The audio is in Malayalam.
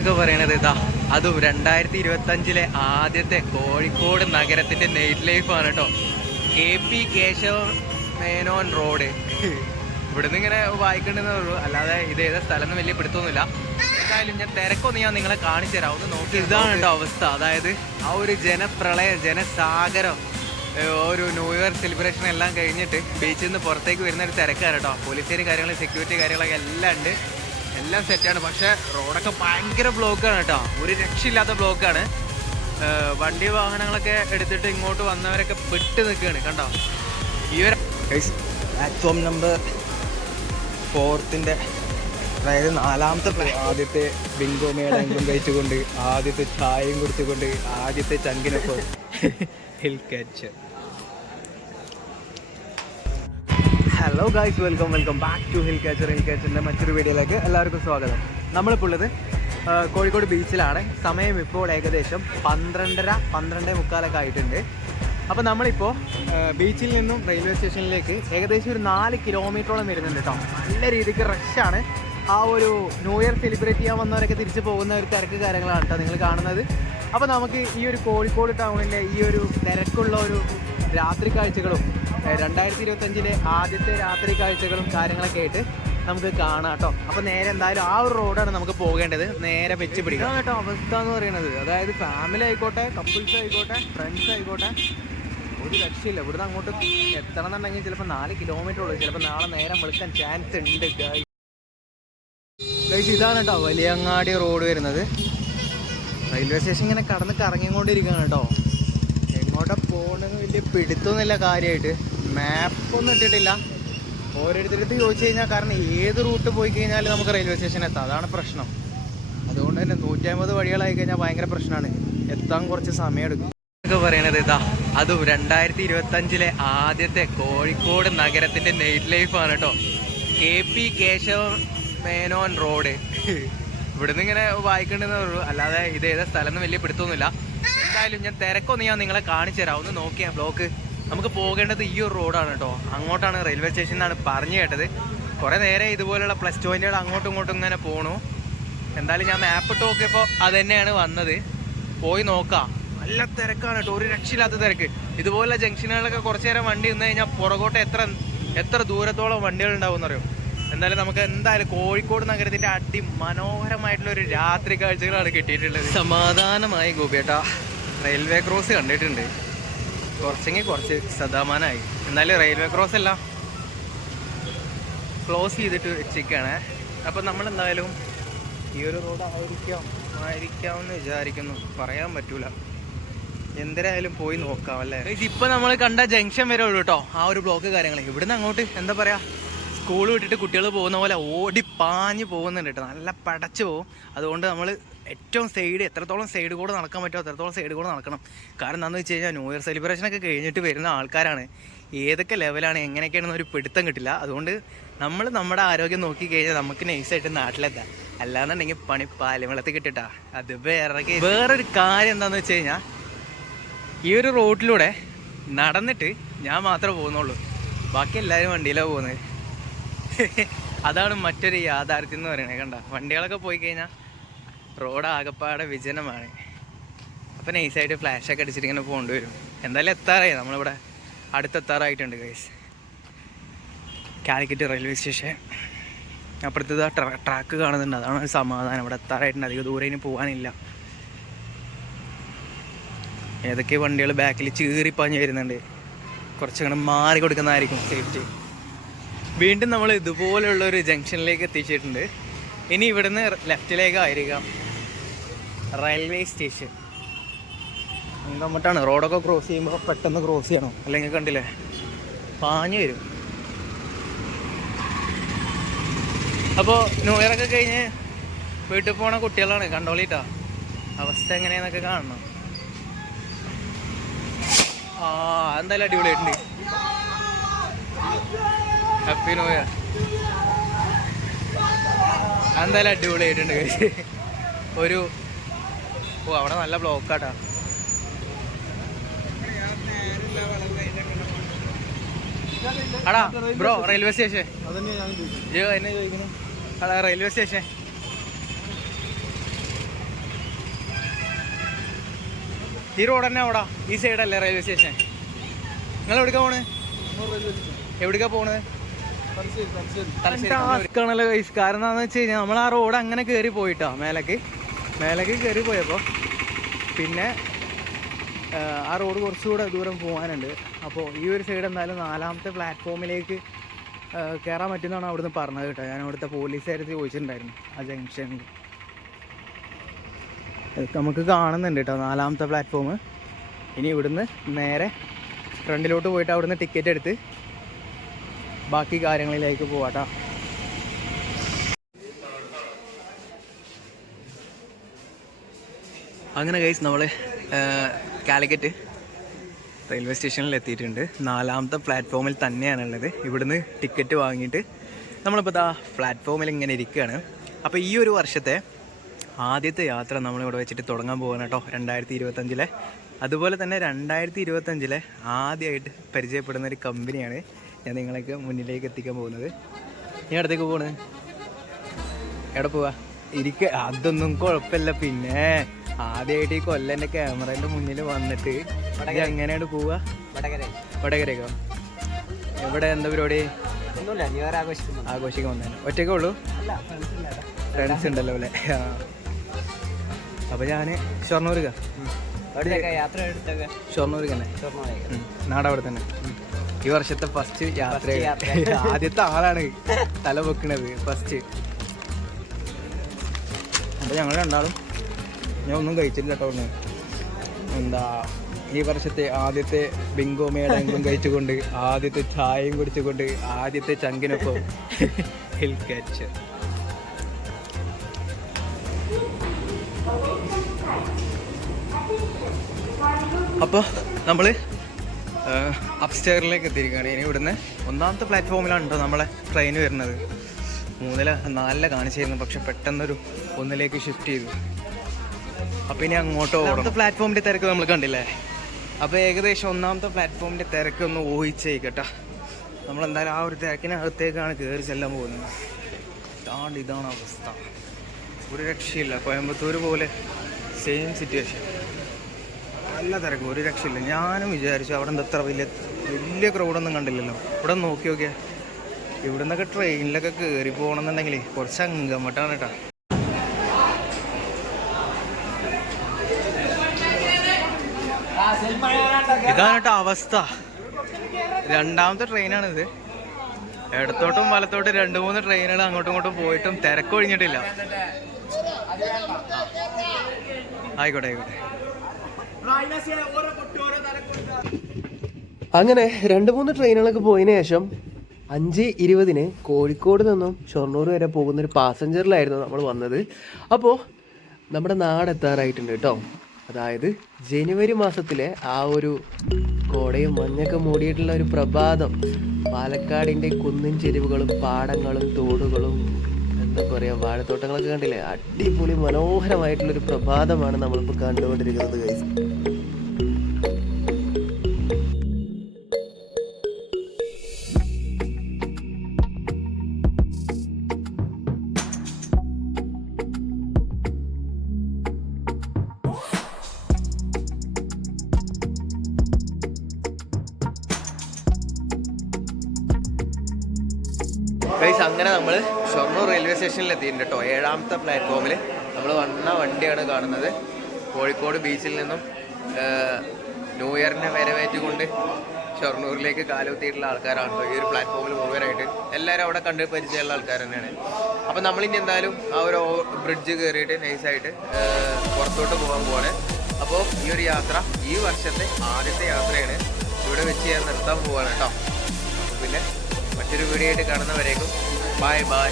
ഒക്കെ പറയണത് ഇതാ അതും രണ്ടായിരത്തി ഇരുപത്തി അഞ്ചിലെ ആദ്യത്തെ കോഴിക്കോട് നഗരത്തിന്റെ നൈറ്റ് ലൈഫ് ആണ് കേട്ടോ K P Keshava Menon road. ഇവിടുന്ന് ഇങ്ങനെ വായിക്കേണ്ടതേ ഉള്ളൂ. അല്ലാതെ ഇത് ഏതാ സ്ഥലം വലിയ പിടുത്തൊന്നുമില്ല. എന്തായാലും ഞാൻ തിരക്കൊന്ന് ഞാൻ നിങ്ങളെ കാണിച്ചു തരാം. ഒന്ന് നോക്കി ഇതാണ് കേട്ടോ അവസ്ഥ. അതായത് ആ ഒരു ജനപ്രളയം ജനസാഗരം ഒരു ന്യൂ ഇയർ സെലിബ്രേഷൻ എല്ലാം കഴിഞ്ഞിട്ട് ബീച്ചിൽ നിന്ന് പുറത്തേക്ക് വരുന്ന ഒരു തിരക്കാണ് കേട്ടോ പോലീസുകാർ കാര്യങ്ങൾ സെക്യൂരിറ്റി കാര്യങ്ങളൊക്കെ എല്ലാം ഉണ്ട്. എല്ലാം സെറ്റാണ് പക്ഷെ റോഡൊക്കെ ഭയങ്കര ബ്ലോക്കാണ് കേട്ടോ. ഒരു രക്ഷയില്ലാത്ത ബ്ലോക്കാണ് വണ്ടി വാഹനങ്ങളൊക്കെ എടുത്തിട്ട് ഇങ്ങോട്ട് വന്നവരൊക്കെ പെട്ട് നിൽക്കുകയാണ്. കണ്ടോ? ഒരു പ്ലാറ്റ്ഫോം നമ്പർ ഫോർത്തിന്റെ അതായത് നാലാമത്തെ ആദ്യത്തെ ബിങ്കോ മേളെങ്കിലും കഴിച്ചുകൊണ്ട് ആദ്യത്തെ ചായയും കുടിച്ചുകൊണ്ട് ആദ്യത്തെ ചങ്കിനൊപ്പം Hill Catcher hello guys welcome welcome back to Hill Catcher Hill കാച്ചറിന്റെ മറ്റൊരു വീഡിയോയിലേക്ക് എല്ലാവർക്കും സ്വാഗതം. നമ്മളിപ്പോൾ ഉള്ളത് കോഴിക്കോട് ബീച്ചിലാണ്. സമയം ഇപ്പോൾ ഏകദേശം പന്ത്രണ്ടര പന്ത്രണ്ടേ മുക്കാലൊക്കെ ആയിട്ടുണ്ട്. അപ്പോൾ നമ്മളിപ്പോൾ ബീച്ചിൽ നിന്നും റെയിൽവേ സ്റ്റേഷനിലേക്ക് ഏകദേശം ഒരു നാല് കിലോമീറ്ററോളം വരുന്നുണ്ട് കേട്ടോ. നല്ല രീതിക്ക് റഷാണ് ആ ഒരു ന്യൂ ഇയർ സെലിബ്രേറ്റ് ചെയ്യാൻ വന്നവരൊക്കെ തിരിച്ചു പോകുന്ന ഒരു തിരക്ക് കാര്യങ്ങളാണ് കേട്ടോ നിങ്ങൾ കാണുന്നത്. അപ്പോൾ നമുക്ക് ഈ ഒരു കോഴിക്കോട് ടൗണിലെ ഈ ഒരു തിരക്കുള്ള ഒരു രാത്രി കാഴ്ചകളും രണ്ടായിരത്തി ഇരുപത്തഞ്ചിലെ ആദ്യത്തെ രാത്രി കാഴ്ചകളും കാര്യങ്ങളൊക്കെ ആയിട്ട് നമുക്ക് കാണാം കേട്ടോ. അപ്പോൾ നേരെ എന്തായാലും ആ ഒരു റോഡാണ് നമുക്ക് പോകേണ്ടത്. നേരെ വെച്ച് പിടിക്കാം കേട്ടോ അവസ്ഥ എന്ന് പറയുന്നത് അതായത് ഫാമിലി ആയിക്കോട്ടെ കപ്പിൾസ് ആയിക്കോട്ടെ ഫ്രണ്ട്സ് ആയിക്കോട്ടെ ഒരു രക്ഷയില്ല. ഇവിടുന്ന് അങ്ങോട്ട് എത്തണം എന്നുണ്ടെങ്കിൽ ചിലപ്പോൾ നാല് കിലോമീറ്റർ ഉള്ളൂ. ചിലപ്പോൾ നാളെ നേരം വെളുക്കാൻ ചാൻസ് ഉണ്ട് ഇതാണ് കേട്ടോ വലിയങ്ങാടി റോഡ് വരുന്നത്. റെയിൽവേ സ്റ്റേഷൻ ഇങ്ങനെ കടന്ന് കറങ്ങിക്കൊണ്ടിരിക്കുകയാണ് കേട്ടോ. എങ്ങോട്ടാ പോകണമെന്ന് വലിയ പിടുത്തൊന്നുമില്ല കാര്യമായിട്ട്. മാപ്പൊന്നും ഇട്ടിട്ടില്ല. ഓരോരുത്തരടുത്ത് ചോദിച്ചു കഴിഞ്ഞാൽ കാരണം ഏത് റൂട്ട് പോയി കഴിഞ്ഞാൽ നമുക്ക് റെയിൽവേ സ്റ്റേഷൻ എത്താം. അതാണ് പ്രശ്നം. അതുകൊണ്ട് തന്നെ നൂറ്റി അമ്പത് വഴികളായി കഴിഞ്ഞാൽ ഭയങ്കര പ്രശ്നമാണ് എത്താൻ കുറച്ച് സമയമെടുക്കും ഒക്കെ പറയണത് ഇതാ അതും രണ്ടായിരത്തി ഇരുപത്തി അഞ്ചിലെ ആദ്യത്തെ കോഴിക്കോട് നഗരത്തിന്റെ നൈറ്റ് ലൈഫാണ് കേട്ടോ K P Keshava Menon road ഇവിടുന്ന് ഇങ്ങനെ വായിക്കേണ്ടതേ ഉള്ളൂ. അല്ലാതെ ഇത് ഏതാ സ്ഥലം വലിയ പിടുത്തൊന്നുമില്ല എന്തായാലും ഞാൻ തിരക്കൊന്ന് ഞാൻ നിങ്ങളെ കാണിച്ചു തരാം ഒന്ന് നോക്കിയാ ബ്ലോക്ക് നമുക്ക് പോകേണ്ടത് ഈ ഒരു റോഡാണ് കേട്ടോ. അങ്ങോട്ടാണ് റെയിൽവേ സ്റ്റേഷൻ എന്നാണ് പറഞ്ഞു കേട്ടത്. കുറേ നേരെ ഇതുപോലുള്ള പ്ലസ് ടുവിന്റെ അങ്ങോട്ടും ഇങ്ങോട്ടും ഇങ്ങനെ പോണു. എന്തായാലും ഞാൻ മാപ്പ് ഇട്ട് നോക്കിയപ്പോൾ അത് തന്നെയാണ് വന്നത്. പോയി നോക്കാം. നല്ല തിരക്കാണ് കേട്ടോ. ഒരു രക്ഷയില്ലാത്ത തിരക്ക്. ഇതുപോലെ ജംഗ്ഷനുകളിലൊക്കെ കുറച്ച് നേരം വണ്ടി നിന്ന് കഴിഞ്ഞാൽ പുറകോട്ട് എത്ര എത്ര ദൂരത്തോളം വണ്ടികൾ ഉണ്ടാവും അറിയോ എന്തായാലും നമുക്ക് എന്തായാലും കോഴിക്കോട് നഗരത്തിന്റെ അടി മനോഹരമായിട്ടുള്ള ഒരു രാത്രി കാഴ്ചകളാണ് കിട്ടിയിട്ടുള്ളത്. സമാധാനമായി ഗോപിയേട്ടാ റെയിൽവേ ക്രോസ് കണ്ടിട്ടുണ്ട്. കുറച്ചെങ്കിൽ കുറച്ച് ശതമാനമായി എന്നാലും റെയിൽവേ ക്രോസ് അല്ല. ക്ലോസ് ചെയ്തിട്ട് വെച്ചിരിക്കുകയാണ്. അപ്പം നമ്മൾ എന്തായാലും ഈ ഒരു റോഡ് ആയിരിക്കാം ആയിരിക്കാമെന്ന് വിചാരിക്കുന്നു. പറയാൻ പറ്റൂല. എന്തിനായാലും പോയി നോക്കാം അല്ലേ? ഇപ്പം നമ്മൾ കണ്ട ജംഗ്ഷൻ വരെ ഉള്ളൂ കേട്ടോ ആ ഒരു ബ്ലോക്ക് കാര്യങ്ങൾ ഇവിടുന്ന് അങ്ങോട്ട് എന്താ പറയുക സ്കൂൾ വിട്ടിട്ട് കുട്ടികൾ പോകുന്ന പോലെ ഓടി പാഞ്ഞ് പോകുന്നുണ്ട് കേട്ടോ നല്ല പടച്ചു പോകും അതുകൊണ്ട് നമ്മൾ ഏറ്റവും സൈഡ് എത്രത്തോളം സൈഡ് കൂടെ നടക്കാൻ പറ്റുമോ അത്രത്തോളം സൈഡ് കൂടെ നടക്കണം. കാരണം എന്താണെന്ന് വെച്ച് കഴിഞ്ഞാൽ ന്യൂ ഇയർ സെലിബ്രേഷൻ ഒക്കെ കഴിഞ്ഞിട്ട് വരുന്ന ആൾക്കാരാണ്. ഏതൊക്കെ ലെവലാണ് എങ്ങനെയൊക്കെയാണെന്ന് ഒരു പിടുത്തം കിട്ടില്ല. അതുകൊണ്ട് നമ്മൾ നമ്മുടെ ആരോഗ്യം നോക്കി കഴിഞ്ഞാൽ നമുക്ക് നൈസായിട്ട് നാട്ടിലെത്താം. അല്ലാന്നുണ്ടെങ്കിൽ പണി പാലവെള്ളത്തിൽ കിട്ടിട്ടാ. അത് വേറെ. വേറൊരു കാര്യം എന്താണെന്ന് വെച്ച് കഴിഞ്ഞാൽ ഈ ഒരു റോഡിലൂടെ നടന്നിട്ട് ഞാൻ മാത്രമേ പോകുന്നുള്ളൂ. ബാക്കി എല്ലാവരും വണ്ടിയിലാണ് പോകുന്നത്. അതാണ് മറ്റൊരു യാഥാർത്ഥ്യം എന്ന് പറയുന്നത്. കണ്ട? വണ്ടികളൊക്കെ പോയി കഴിഞ്ഞാൽ റോഡ് ആകെപ്പാടെ വിജനമാണ്. അപ്പം നൈസായിട്ട് ഫ്ലാഷൊക്കെ അടിച്ചിട്ട് ഇങ്ങനെ പോകേണ്ടി വരും എന്തായാലും എത്താറായി. നമ്മളിവിടെ അടുത്തെത്താറായിട്ടുണ്ട് ഗൈസ് കാലിക്കറ്റ് റെയിൽവേ സ്റ്റേഷൻ അപ്പുറത്ത് ട്രാ ട്രാക്ക് കാണുന്നുണ്ട്. അതാണ് ഒരു സമാധാനം. ഇവിടെ എത്താറായിട്ടുണ്ട്. അധികം ദൂരം ഇനി പോകാനില്ല ഏതൊക്കെ വണ്ടികൾ ബാക്കിൽ ചീറി പാഞ്ഞ് വരുന്നുണ്ട്. കുറച്ചങ്ങനെ മാറി കൊടുക്കുന്നതായിരിക്കും സേഫ്റ്റി വീണ്ടും നമ്മൾ ഇതുപോലുള്ള ഒരു ജംഗ്ഷനിലേക്ക് എത്തിച്ചിട്ടുണ്ട്. ഇനി ഇവിടുന്ന് ലെഫ്റ്റിലേക്കായിരിക്കാം റെയിൽവേ സ്റ്റേഷൻ. അങ്ങോട്ടാണ്. റോഡൊക്കെ ക്രോസ് ചെയ്യുമ്പോൾ പെട്ടെന്ന് ക്രോസ് ചെയ്യണം. അല്ലെങ്കിൽ കണ്ടില്ലേ? പാഞ്ഞു വരും. അപ്പോൾ ന്യൂ ഇയറൊക്കെ കഴിഞ്ഞ് വീട്ടിൽ പോണ കുട്ടികളാണ്. കണ്ടോളിട്ടാ? അവസ്ഥ എങ്ങനെയാന്നൊക്കെ കാണണം. ആ എന്തായാലും അടിപൊളിയായിട്ടുണ്ട്. ഹാപ്പി ന്യൂ ഇയർ എന്തായാലും അടിപൊളിയായിട്ടുണ്ട്. ഒരു ഓ അവിടെ നല്ല ബ്ലോക്കാട്ടാ. അടാ ബ്രോ റെയിൽവേ സ്റ്റേഷൻ. എന്നെ ചോദിക്കുന്നു അടാ റെയിൽവേ സ്റ്റേഷൻ. ഈ റോഡ് തന്നെ അവിടാ ഈ സൈഡല്ലേ റെയിൽവേ സ്റ്റേഷൻ? നിങ്ങൾ എവിടേക്കാ പോണ്? എവിടേക്കാ പോണ്? ടാസ്ക്കാണല്ലോ കാരണം എന്താണെന്ന് വെച്ച് കഴിഞ്ഞാൽ നമ്മൾ ആ റോഡ് അങ്ങനെ കയറി പോയിട്ടാ മേലേക്ക്. മേലേക്ക് കയറി പോയപ്പോൾ പിന്നെ ആ, റോഡ് കുറച്ചുകൂടെ ദൂരം പോകാനുണ്ട് അപ്പോൾ ഈ ഒരു സൈഡ് എന്തായാലും നാലാമത്തെ പ്ലാറ്റ്ഫോമിലേക്ക് കയറാൻ പറ്റുമെന്നാണ് അവിടുന്ന് പറഞ്ഞത് കേട്ടോ. ഞാൻ അവിടുത്തെ പോലീസുകാരത്ത് ചോദിച്ചിട്ടുണ്ടായിരുന്നു ആ ജംഗ്ഷനിൽ നമുക്ക് കാണുന്നുണ്ട് കേട്ടോ നാലാമത്തെ പ്ലാറ്റ്ഫോം ഇനി ഇവിടുന്ന് നേരെ ഫ്രണ്ടിലോട്ട് പോയിട്ട് അവിടുന്ന് ടിക്കറ്റ് എടുത്ത് ബാക്കി കാര്യങ്ങളിലേക്ക് പോവാട്ടോ അങ്ങനെ ഗൈസ് നമ്മൾ കാലിക്കറ്റ് റെയിൽവേ സ്റ്റേഷനിൽ എത്തിയിട്ടുണ്ട്. നാലാമത്തെ പ്ലാറ്റ്ഫോമിൽ തന്നെയാണുള്ളത്. ഇവിടുന്ന് ടിക്കറ്റ് വാങ്ങിയിട്ട് നമ്മളിപ്പോൾ ഇതാ പ്ലാറ്റ്ഫോമിൽ ഇങ്ങനെ ഇരിക്കുകയാണ്. അപ്പോൾ ഈ ഒരു വർഷത്തെ ആദ്യത്തെ യാത്ര നമ്മളിവിടെ വെച്ചിട്ട് തുടങ്ങാൻ പോവാണ് കേട്ടോ രണ്ടായിരത്തി ഇരുപത്തഞ്ചിലെ അതുപോലെ തന്നെ രണ്ടായിരത്തി ഇരുപത്തഞ്ചിലെ ആദ്യമായിട്ട് പരിചയപ്പെടുന്ന ഒരു കമ്പനിയാണ് ഞാൻ നിങ്ങളൊക്കെ മുന്നിലേക്ക് എത്തിക്കാൻ പോകുന്നത്. ഞാൻ അടുത്തേക്ക് പോണ് എവിടെ പോവാ? ഇരിക്ക അതൊന്നും കുഴപ്പമില്ല പിന്നെ. ആദ്യമായിട്ട് ഈ കൊല്ലന്റെ ക്യാമറന്റെ മുന്നിൽ വന്നിട്ട് ഇത് എങ്ങനെയാണ് പോവാ? വടകരക്കോ? എവിടെ? എന്താ പരിപാടി? ആഘോഷിക്കാൻ വന്നേ ഒറ്റയ്ക്കേ ഉള്ളൂ? ഫ്രണ്ട്സ് ഉണ്ടല്ലോ അല്ലേ? ആ. അപ്പൊ ഞാൻ ഷൊർണൂർക്ക. തന്നെ നാടവിടെ തന്നെ ഈ വർഷത്തെ ഫസ്റ്റ് യാത്ര. ആദ്യത്തെ ആളാണ് തല വെക്കണത് ഫസ്റ്റ്. അപ്പൊ ഞങ്ങൾ രണ്ടാളും ഞാൻ ഒന്നും കഴിച്ചില്ല കേട്ടോ ഒന്ന്. എന്താ ഈ വർഷത്തെ ആദ്യത്തെ ബിങ്കോ മേളങ്ങളും കഴിച്ചുകൊണ്ട് ആദ്യത്തെ ചായയും കുടിച്ചുകൊണ്ട് ആദ്യത്തെ ചങ്കിനൊപ്പം ഹിൽ കാച്ച് അപ്പോൾ നമ്മൾ അപ്സ്റ്റെയറിലേക്ക് എത്തിയിരിക്കുകയാണ്. ഇനി ഇവിടുന്ന് ഒന്നാമത്തെ പ്ലാറ്റ്ഫോമിലാണ് കേട്ടോ നമ്മളെ ട്രെയിൻ വരുന്നത്. മൂന്നില നാലില കാണിച്ചിരുന്നു പക്ഷെ പെട്ടെന്നൊരു ഒന്നിലേക്ക് ഷിഫ്റ്റ് ചെയ്തു. അപ്പോൾ ഇനി അങ്ങോട്ട് ഒന്നാമത്തെ പ്ലാറ്റ്ഫോമിന്റെ തിരക്ക് നമ്മൾ കണ്ടില്ലേ? അപ്പോൾ ഏകദേശം ഒന്നാമത്തെ പ്ലാറ്റ്ഫോമിന്റെ തിരക്ക് ഒന്ന് ഊഹിച്ചേക്കട്ടാ. നമ്മളെന്തായാലും ആ ഒരു തിരക്കിനകത്തേക്കാണ് കയറി ചെല്ലാൻ പോകുന്നത്. ഇതാണ്ട് ഇതാണ് അവസ്ഥ. ഒരു രക്ഷയില്ല. കോയമ്പത്തൂർ പോലെ സെയിം സിറ്റുവേഷൻ നല്ല തിരക്ക്. ഒരു രക്ഷയില്ല. ഞാനും വിചാരിച്ചു അവിടെ എന്താ അത്ര വലിയ വലിയ ക്രൗഡൊന്നും കണ്ടില്ലല്ലോ. ഇവിടെ നോക്കി നോക്കിയാ. ഇവിടെ നിന്നൊക്കെ ട്രെയിനിലൊക്കെ കയറി പോകണമെന്നുണ്ടെങ്കിൽ കുറച്ച് അങ്കമട്ടാണ് കേട്ടോ. ഇതാണ് കേട്ടോ അവസ്ഥ. രണ്ടാമത്തെ ട്രെയിനാണിത്. ഇടത്തോട്ടും വലത്തോട്ടും രണ്ട് മൂന്ന് ട്രെയിനുകൾ അങ്ങോട്ടും ഇങ്ങോട്ടും പോയിട്ടും തിരക്കൊഴിഞ്ഞിട്ടില്ല ആയിക്കോട്ടെ ആയിക്കോട്ടെ. അങ്ങനെ രണ്ട് മൂന്ന് ട്രെയിനുകളൊക്കെ പോയതിനു ശേഷം അഞ്ച് ഇരുപതിന് കോഴിക്കോട് നിന്നും ഷൊർണൂർ വരെ പോകുന്ന ഒരു പാസഞ്ചറിലായിരുന്നു നമ്മൾ വന്നത്. അപ്പോൾ നമ്മുടെ നാടെത്താറായിട്ടുണ്ട് കേട്ടോ. അതായത് ജനുവരി മാസത്തിലെ ആ ഒരു കോടയും മഞ്ഞൊക്കെ മൂടിയിട്ടുള്ള ഒരു പ്രഭാതം. പാലക്കാടിന്റെ കുന്നിൻ ചെരുവുകളും പാടങ്ങളും തോടുകളും എന്താ പറയുക വാഴത്തോട്ടങ്ങളൊക്കെ കണ്ടില്ലേ? അടിപൊളി മനോഹരമായിട്ടുള്ളൊരു പ്രഭാതമാണ് നമ്മളിപ്പോൾ കണ്ടുകൊണ്ടിരിക്കുന്നത് ഗൈസ് ഗൈസ് അങ്ങനെ നമ്മൾ ഷൊർണൂർ റെയിൽവേ സ്റ്റേഷനിൽ എത്തിയിട്ടുണ്ട് കേട്ടോ ഏഴാമത്തെ പ്ലാറ്റ്ഫോമിൽ നമ്മൾ വന്ന വണ്ടിയാണ് കാണുന്നത്. കോഴിക്കോട് ബീച്ചിൽ നിന്നും ന്യൂ ഇയറിനെ വരവേറ്റുകൊണ്ട് ഷൊർണൂരിലേക്ക് കാലുകുത്തിയിട്ടുള്ള ആൾക്കാരാണ് ഈ ഒരു പ്ലാറ്റ്ഫോമിൽ മുഴുവനായിട്ട് എല്ലാവരും അവിടെ കണ്ട് പരിചയമുള്ള ആൾക്കാർ തന്നെയാണ്. അപ്പം നമ്മളിനി എന്തായാലും ആ ഒരു ബ്രിഡ്ജ് കയറിയിട്ട് നൈസായിട്ട് പുറത്തോട്ട് പോകാൻ പോവാണ്. അപ്പോൾ ഈ ഒരു യാത്ര ഈ വർഷത്തെ ആദ്യത്തെ യാത്രയാണ് ഇവിടെ വെച്ച് ഞാൻ നിർത്താൻ പോവാണ് കേട്ടോ പിന്നെ മറ്റൊരു വീഡിയോ ആയിട്ട് കാണുന്നവരേക്കും. Bye bye